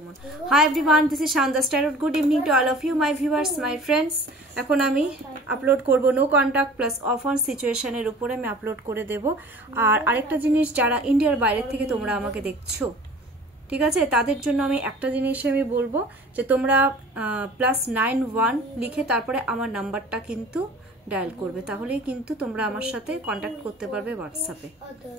Hi everyone, this is Shanda Starot. Good evening to all of you, my viewers, my friends. এখন আমি upload করব no contact plus of on সিচুয়েশনের উপরে আমি upload করে দেব। আর আরেকটা জিনিস, যারা ইন্ডিয়ার বাইরে থেকে তোমরা আমাকে দেখছো, ঠিক আছে, তাদের জন্য আমি একটা জিনিস আমি বলবো যে তোমরা +91 লিখে তারপরে আমার নাম্বারটা কিন্তু ডায়াল করবে, তাহলেই কিন্তু তোমরা আমার সাথে কন্ট্যাক্ট করতে পারবে হোয়াটসঅ্যাপে।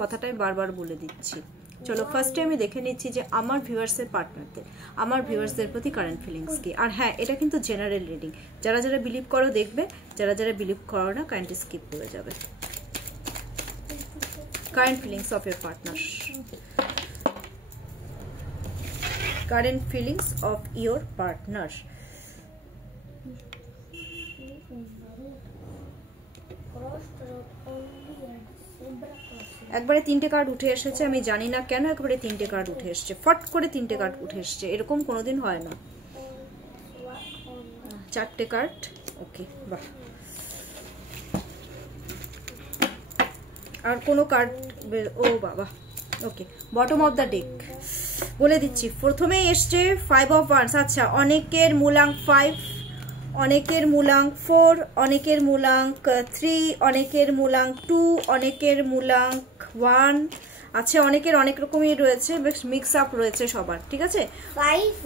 কথাটাই বারবার বলে দিচ্ছি। চলো ফার্স্টে আমি দেখে নিচ্ছি যে আমার ভিউয়ার্সের পার্টনারদের, আমার ভিউয়ার্সদের প্রতি কারেন্ট ফিলিংস কি। আর হ্যাঁ, এটা কিন্তু জেনারেল রিডিং, যারা যারা বিলিভ করো দেখবে, যারা যারা বিলিভ করো না কারেন্ট স্কিপ করে যাবে। Current feelings of your partner, current feelings of your partner. একবারে 3টে কার্ড উঠে এসেছে, আমি জানি না কেন একবারে 3টে কার্ড উঠে এসছে, ফট করে 3টে কার্ড উঠে এসছে, এরকম কোনোদিন হয় না। 4টে কার্ড, ওকে, বাহ। আর কোনো কার্ড, ও বাবা, ওকে। বটম অফ দ্য ডেক বলে দিচ্ছি, প্রথমেই এসছে 5 অফ ওয়ান্স। আচ্ছা, অনেকের মূলাঙ্ক 5, অনেকের মূলাঙ্ক 4, অনেকের মূলাঙ্ক 3, অনেকের মূলাঙ্ক 2, অনেকের মূলাঙ্ক 1। আচ্ছা, অনেকের অনেক রকমই রয়েছে, বেশ মিক্স আপ রয়েছে সবার, ঠিক আছে।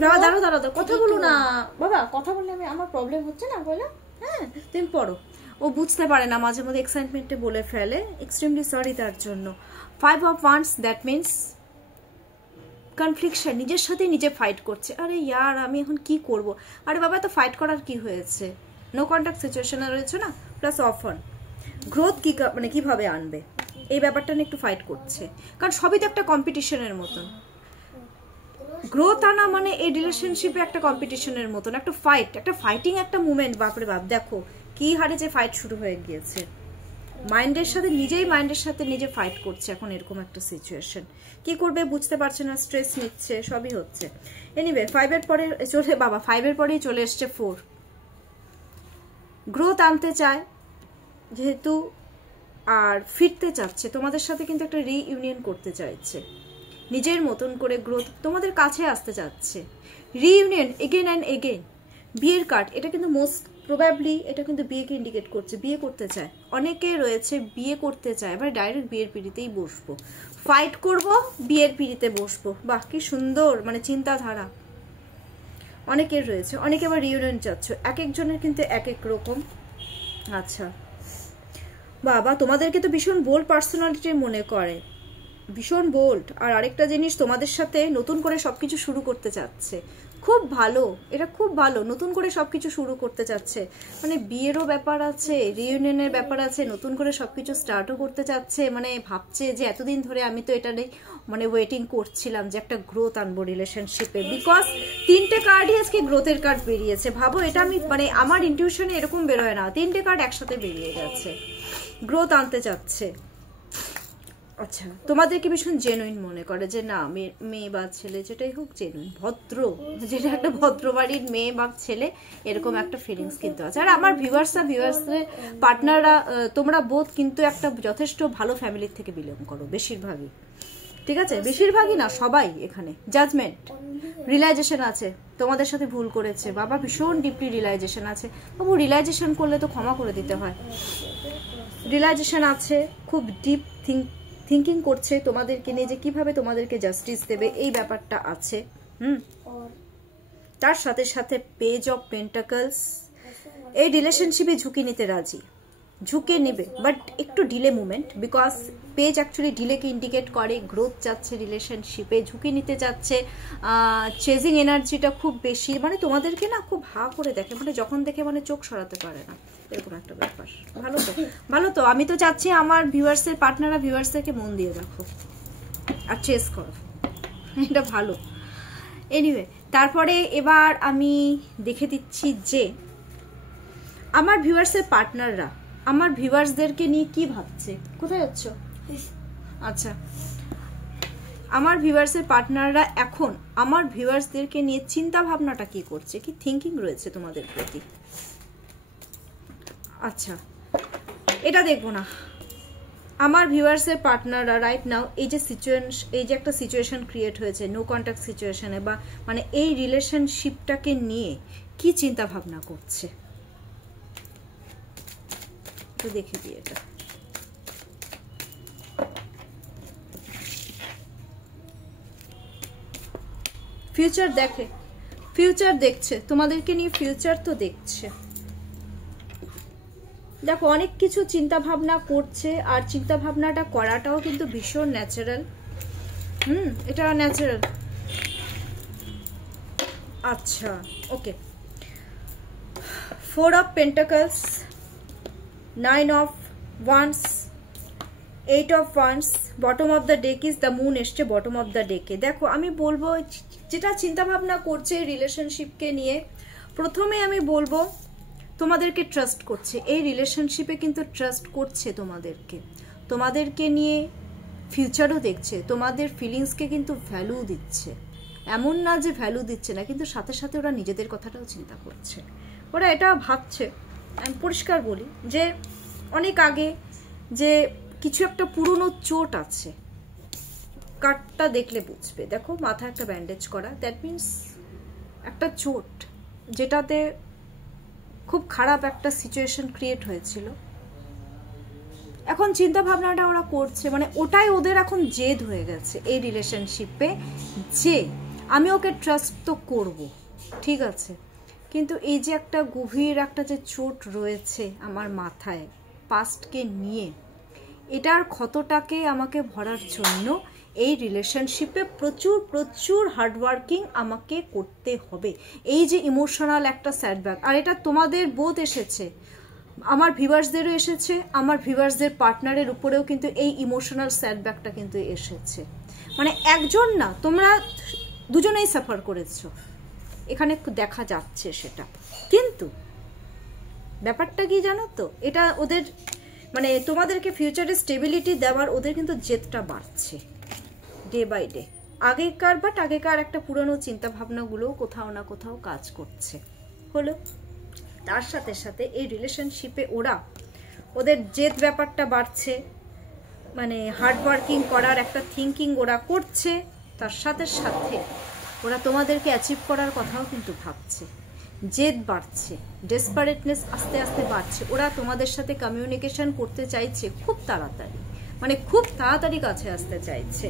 দাঁড়াও কথা বলো না বাবা, কথা বললে আমার প্রবলেম হচ্ছে না, বলো। হ্যাঁ, তুমি পড়ো। ও বুঝতে পারে না, মাঝে মধ্যে এক্সাইটমেন্টে বলে ফেলে, এক্সট্রিমলি সরি তার জন্য। 5 অফ ওয়ান্স, দ্যাট মিনস কনফ্লিকশন, নিজের সাথে নিজে ফাইট করছে। আরে ইয়ার, আমি এখন কি করব? আরে বাবা, তো ফাইট করার কি হয়েছে? নো কন্ট্যাক্ট সিচুয়েশনে রয়েছে না, প্লাস অফ অন। গ্রোথ কি মানে কিভাবে আনবে, এই ব্যাপারটা নিয়ে একটু ফাইট করছে, কারণ সবই তো একটা কম্পিটিশনের মতন। গ্রোথ আনা মানে এই রিলেশনশিপে একটা কম্পিটিশনের মতন, একটা ফাইট, একটা ফাইটিং একটা মুভমেন্ট। বাপরে বাপ, দেখো কি হারে যে ফাইট শুরু হয়ে গিয়েছে, মাইন্ডের সাথে নিজেই, মাইন্ডের সাথে নিজে ফাইট করছে এখন, এরকম একটা সিচুয়েশন। কি করবে বুঝতে পারছে না, স্ট্রেস নিচ্ছে, সবই হচ্ছে। এনিওয়ে, 5-এর পরে চলে, বাবা 5-এর পরেই চলে এসছে 4। গ্রোথ আনতে চায় যেহেতু, আর ফিরতে চাচ্ছে তোমাদের সাথে, কিন্তু একটা রিইউনিয়ন করতে চাইছে, নিজের মতন করে গ্রোথ তোমাদের কাছে আসতে চাচ্ছে, রিইউনিয়ন এগেন অ্যান্ড এগেন। বিয়ের কার্ড, এটা কিন্তু মোস্ট প্রবাবলি এটা কিন্তু বিয়েকে ইন্ডিকেট করছে, বিয়ে করতে চায়, অনেকে রয়েছে বিয়ে করতে চায়, এবার ডাইরেক্ট বিয়ের পিড়িতেই বসবো, ফাইট করব, বিয়ের পিড়িতে বসবো। বাহ, কি সুন্দর মানে চিন্তাধারা অনেকের রয়েছে। অনেকে আবার রিইউনিয়ন চাচ্ছ, এক একজনের কিন্তু এক এক রকম। আচ্ছা বাবা, তোমাদেরকে তো ভীষণ বোল্ড পার্সোনালিটি মনে করে, ভীষণ বোল্ড। আর আরেকটা জিনিস, তোমাদের সাথে নতুন করে সবকিছু শুরু করতে চাচ্ছে, খুব ভালো, এটা খুব ভালো, নতুন করে সবকিছু শুরু করতে চাচ্ছে, মানে বিয়েরও ব্যাপার আছে, রিইউনিয়নের ব্যাপার আছে, নতুন করে সবকিছু স্টার্টও করতে চাচ্ছে, মানে ভাবছে যে এতদিন ধরে আমি তো এটা মানে ওয়েটিং করছিলাম যে একটা গ্রোথ আনবো রিলেশনশিপে, বিকজ 3টে কার্ডই আজকে গ্রোথের কার্ড বেরিয়েছে। ভাবো, এটা আমি মানে আমার ইনটিউশনে এরকম বেরোয় না, 3টে কার্ড একসাথে বেরিয়ে গেছে, গ্রোথ আনতে চাচ্ছে। আচ্ছা, তোমাদেরকে ভীষণ জেনুইন মনে করে যে না, মেয়ে বা ছেলে যেটাই হোক জেনুইন, ভদ্র, যেটা একটা ভদ্র বাড়ির মেয়ে বা ছেলে, এরকম একটা ফিলিংস কিন্তু আছে। আর আমার ভিউয়ার্সদের পার্টনাররা, তোমরা বোধ কিন্তু একটা যথেষ্ট ভালো ফ্যামিলির থেকে বিলং করো, বেশিরভাগই, ঠিক আছে, বেশিরভাগই না সবাই। এখানে জাজমেন্ট, রিয়েলাইজেশন আছে, তোমাদের সাথে ভুল করেছে বাবা, ভীষণ ডিপলি রিয়েলাইজেশন আছে। বাবু, রিয়েলাইজেশন করলে তো ক্ষমা করে দিতে হয়, রিয়েলাইজেশন আছে, খুব ডিপ থিঙ্কিং করছে তোমাদেরকে নিয়ে যে কিভাবে তোমাদেরকে জাস্টিস দেবে, এই ব্যাপারটা আছে। তার সাথে সাথে পেজ অফ পেন্টাকলস, এই রিলেশনশিপে ঝুঁকি নিতে রাজি, ঝুঁকে নেবে, বাট একটু delay movement, because page actually ডিলেকে ইন্ডিকেট করে। গ্রোথ চাচ্ছে রিলেশনশিপে, ঝুঁকি নিতে চাচ্ছে, চেজিং এনার্জিটা খুব বেশি, মানে তোমাদেরকে না খুব হা করে দেখে, মানে যখন দেখে মানে চোখ সরাতে পারে না, এরকম একটা ব্যাপার। ভালো তো, ভালো তো। আমি তো চাচ্ছি আমার ভিউয়ার্সের পার্টনাররা ভিউয়ার্সদেরকে মন দিয়ে রাখো আর চেস করো, এটা ভালো। এনিওয়ে, তারপরে এবার আমি দেখে দিচ্ছি যে আমার ভিউয়ার্সের পার্টনাররা আমার ভিউয়ার্সদেরকে নিয়ে কি ভাবছে। কোথায় যাচ্ছ? আচ্ছা, আমার ভিউয়ার্সের পার্টনাররা এখন আমার ভিউয়ার্সদেরকে নিয়ে চিন্তা ভাবনাটা কি করছে, কি থিঙ্কিং রয়েছে তোমাদের প্রতি। আচ্ছা, এটা দেখবো না, আমার ভিউয়ার্সের পার্টনাররা রাইট নাও এই যে একটা সিচুয়েশন ক্রিয়েট হয়েছে নো কন্ট্যাক্ট সিচুয়েশনে, বা মানে এই রিলেশনশিপটাকে নিয়ে কি চিন্তা ভাবনা করছে তো দেখে দিই। এটা ফিউচার দেখে, ফিউচার দেখছে তোমাদেরকে নিয়ে, ফিউচার তো দেখছে। দেখো অনেক কিছু চিন্তা ভাবনা করছে, আর চিন্তা ভাবনাটা করাটাও কিন্তু ভীষণ ন্যাচারাল। এটা ন্যাচারাল। আচ্ছা ওকে, 4 of Pentacles, 9 of Wands, 8 of Wands, bottom of the deck is the moon এসছে bottom of the deck এ। দেখো আমি বলবো যেটা চিন্তা ভাবনা করছে রিলেশনশিপকে নিয়ে, প্রথমে আমি বলবো তোমাদেরকে ট্রাস্ট করছে, এই রিলেশনশিপে কিন্তু ট্রাস্ট করছে তোমাদেরকে নিয়ে ফিউচারও দেখছে, তোমাদের ফিলিংসকে কিন্তু ভ্যালু দিচ্ছে। এমন না যে ভ্যালু দিচ্ছে না, কিন্তু সাথে সাথে ওরা নিজেদের কথাটাও চিন্তা করছে, ওরা এটা ভাবছে। আমি পরিষ্কার বলি যে অনেক আগে যে কিছু একটা পুরনো চোট আছে, কাটটা দেখলে বুঝবে। দেখো মাথায় একটা ব্যান্ডেজ করা, দ্যাট মিনস একটা চোট যেটাতে খুব খারাপ একটা সিচুয়েশন ক্রিয়েট হয়েছিল। এখন চিন্তা ভাবনাটা ওরা করছে, মানে ওটাই ওদের এখন জেদ হয়ে গেছে এই রিলেশনশিপে, যে আমি ওকে ট্রাস্ট তো করব, ঠিক আছে, কিন্তু এই যে একটা গভীর একটা যে চোট রয়েছে আমার মাথায় পাস্টকে নিয়ে, এটার ক্ষতটাকে আমাকে ভরার জন্য এই রিলেশনশিপে প্রচুর প্রচুর হার্ডওয়ার্কিং আমাকে করতে হবে। এই যে ইমোশনাল একটা স্যাডব্যাক, আর এটা তোমাদের বোধ এসেছে, আমার ভিউয়ার্সদেরও এসেছে, আমার ভিউয়ার্সদের পার্টনারের উপরেও কিন্তু এই ইমোশনাল স্যাডব্যাকটা কিন্তু এসেছে। মানে একজন না, তোমরা দুজনেই সাফার করেছো, এখানে দেখা যাচ্ছে সেটা। কিন্তু ব্যাপারটা কি জানো তো, এটা ওদের মানে তোমাদেরকে ফিউচারে স্টেবিলিটি দেওয়ার ওদের কিন্তু জেদটা বাড়ছে ডে বাই ডে। আগেকার একটা পুরনো চিন্তা ভাবনাগুলো কোথাও না কোথাও কাজ করছে হলো। তার সাথে সাথে এই রিলেশনশিপে ওদের জেদ ব্যাপারটা বাড়ছে, মানে হার্ডওয়ার্কিং করার একটা থিঙ্কিং ওরা করছে। তার সাথে সাথে ওরা তোমাদেরকে অ্যাচিভ করার কথাও কিন্তু ভাবছে, জেদ বাড়ছে, ডেসপারেটনেস আস্তে আস্তে বাড়ছে। ওরা তোমাদের সাথে কমিউনিকেশন করতে চাইছে খুব তাড়াতাড়ি, মানে খুব তাড়াতাড়ি কাছে আসতে চাইছে,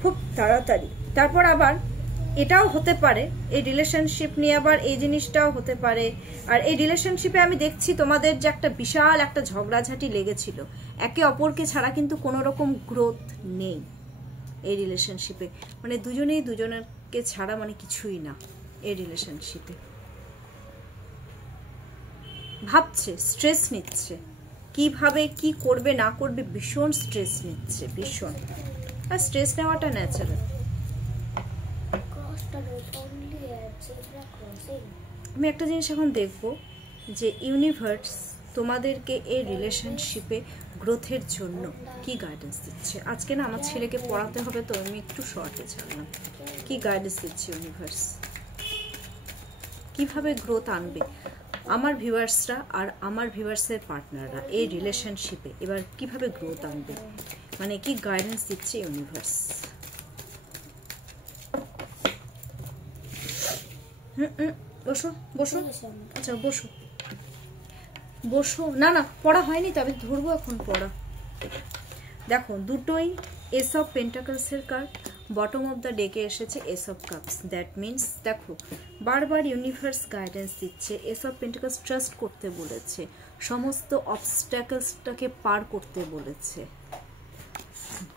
খুব তাড়াতাড়ি। তারপর আবার এটাও হতে পারে এই রিলেশনশিপ নিয়ে, আবার এই জিনিসটাও হতে পারে। আর এই রিলেশনশিপে আমি দেখছি তোমাদের যে একটা বিশাল একটা ঝগড়াঝাটি লেগেছিল, একে অপরকে ছাড়া কিন্তু কোনো রকম গ্রোথ নেই এই রিলেশনশিপে, মানে দুজনেই দুজনকে ছাড়া মানে কিছুই না এই রিলেশনশিপে। ভাবছে, স্ট্রেস নিচ্ছে, কিভাবে কি করবে না করবে, ভীষণ স্ট্রেস নিচ্ছে, ভীষণ। আর স্ট্রেস নেওয়াটা ন্যাচারাল। আমি একটা জিনিস এখন দেখবো যে ইউনিভার্স তোমাদেরকে এই রিলেশনশিপে গ্রোথের জন্য কি গাইডেন্স দিচ্ছে। আজকে না আমার ছেলেকে পড়াতে হবে, তো আমি একটু শর্টে ছাড়লাম। কি গাইডেন্স দিচ্ছে ইউনিভার্স, কিভাবে গ্রোথ আনবে আমার ভিউয়ার্সরা আর আমার ভিউয়ার্সের পার্টনাররা এই রিলেশনশিপে, এবার কিভাবে গ্রোথ আনবে, মানে কি গাইডেন্স দিচ্ছে ইউনিভার্স। বসো বসো, আচ্ছা বসো বসো। না না পড়া হয়নি, তবে ধরবো এখন পড়া। দেখো দুটোই এস অফ পেন্টাকলসের কার্ড, বটম অফ দ্য ডেকে এসেছে ace of cups. That means দেখো বারবার ইউনিভার্স গাইডেন্স দিচ্ছে, এস অফ পেন্টাকলস ট্রাস্ট করতে বলেছে, সমস্ত অবস্ট্যাকলসটাকে পার করতে বলেছে,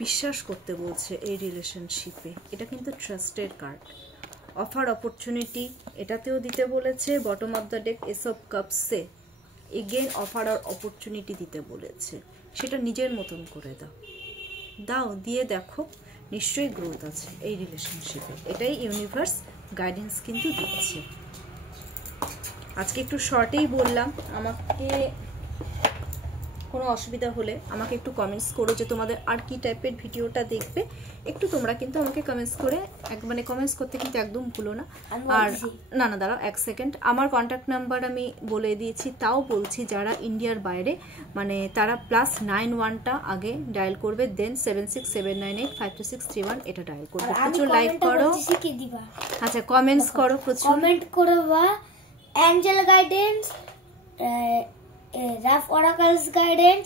বিশ্বাস করতে বলছে এই রিলেশনশিপে। এটা কিন্তু ট্রাস্টের কার্ড। অফার অপরচুনিটি এটাতেও দিতে বলেছে, bottom of the deck ace of কাপসে এগেন অফার আর অপরচুনিটি দিতে বলেছে। সেটা নিজের মতন করে দাও, দিয়ে দেখো নিশ্চয়ই গ্রোথ আছে এই রিলেশনশিপে। এটাই ইউনিভার্স গাইডেন্স কিন্তু দিচ্ছে। আজকে একটু শর্টেই বললাম, আমাকে কোনো অসুবিধা হলে আমাকে একটু কমেন্টস করো যে তোমাদের আর কি টাইপের ভিডিওটা দেখবে, একটু তোমরা কিন্তু আমাকে কমেন্টস করে মানে কমেন্টস করতে কিন্তু একদম ভুলো না। আর না না দাঁড়াও 1 সেকেন্ড, আমার কন্ট্যাক্ট নাম্বার আমি বলে দিয়েছি, তাও বলছি যারা ইন্ডিয়ার বাইরে মানে তারা +91টা আগে ডায়াল করবে, দেন 7679852631 এটা ডায়াল করবে। প্রচুর লাইক করো, আচ্ছা কমেন্টস করো, প্রচুর কমেন্ট করো। Angel guidance, rough oracles guidance,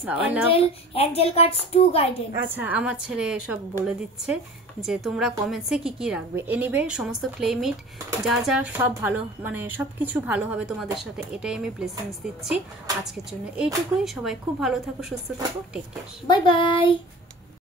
angel cards 2 guidance. আচ্ছা আমার ছেলে সব বলে দিচ্ছে যে তোমরা কমেন্টসে কি কি রাখবে। এনিওয়ে সমস্ত ক্লেমিট যা যা সব ভালো মানে সব কিছু ভালো হবে তোমাদের সাথে, এটাই আমি ব্লেসিংস দিচ্ছি আজকের জন্য। এইটুকুই, সবাই খুব ভালো থাকো, সুস্থ থাকো, টেক কেয়ার, বাই বাই।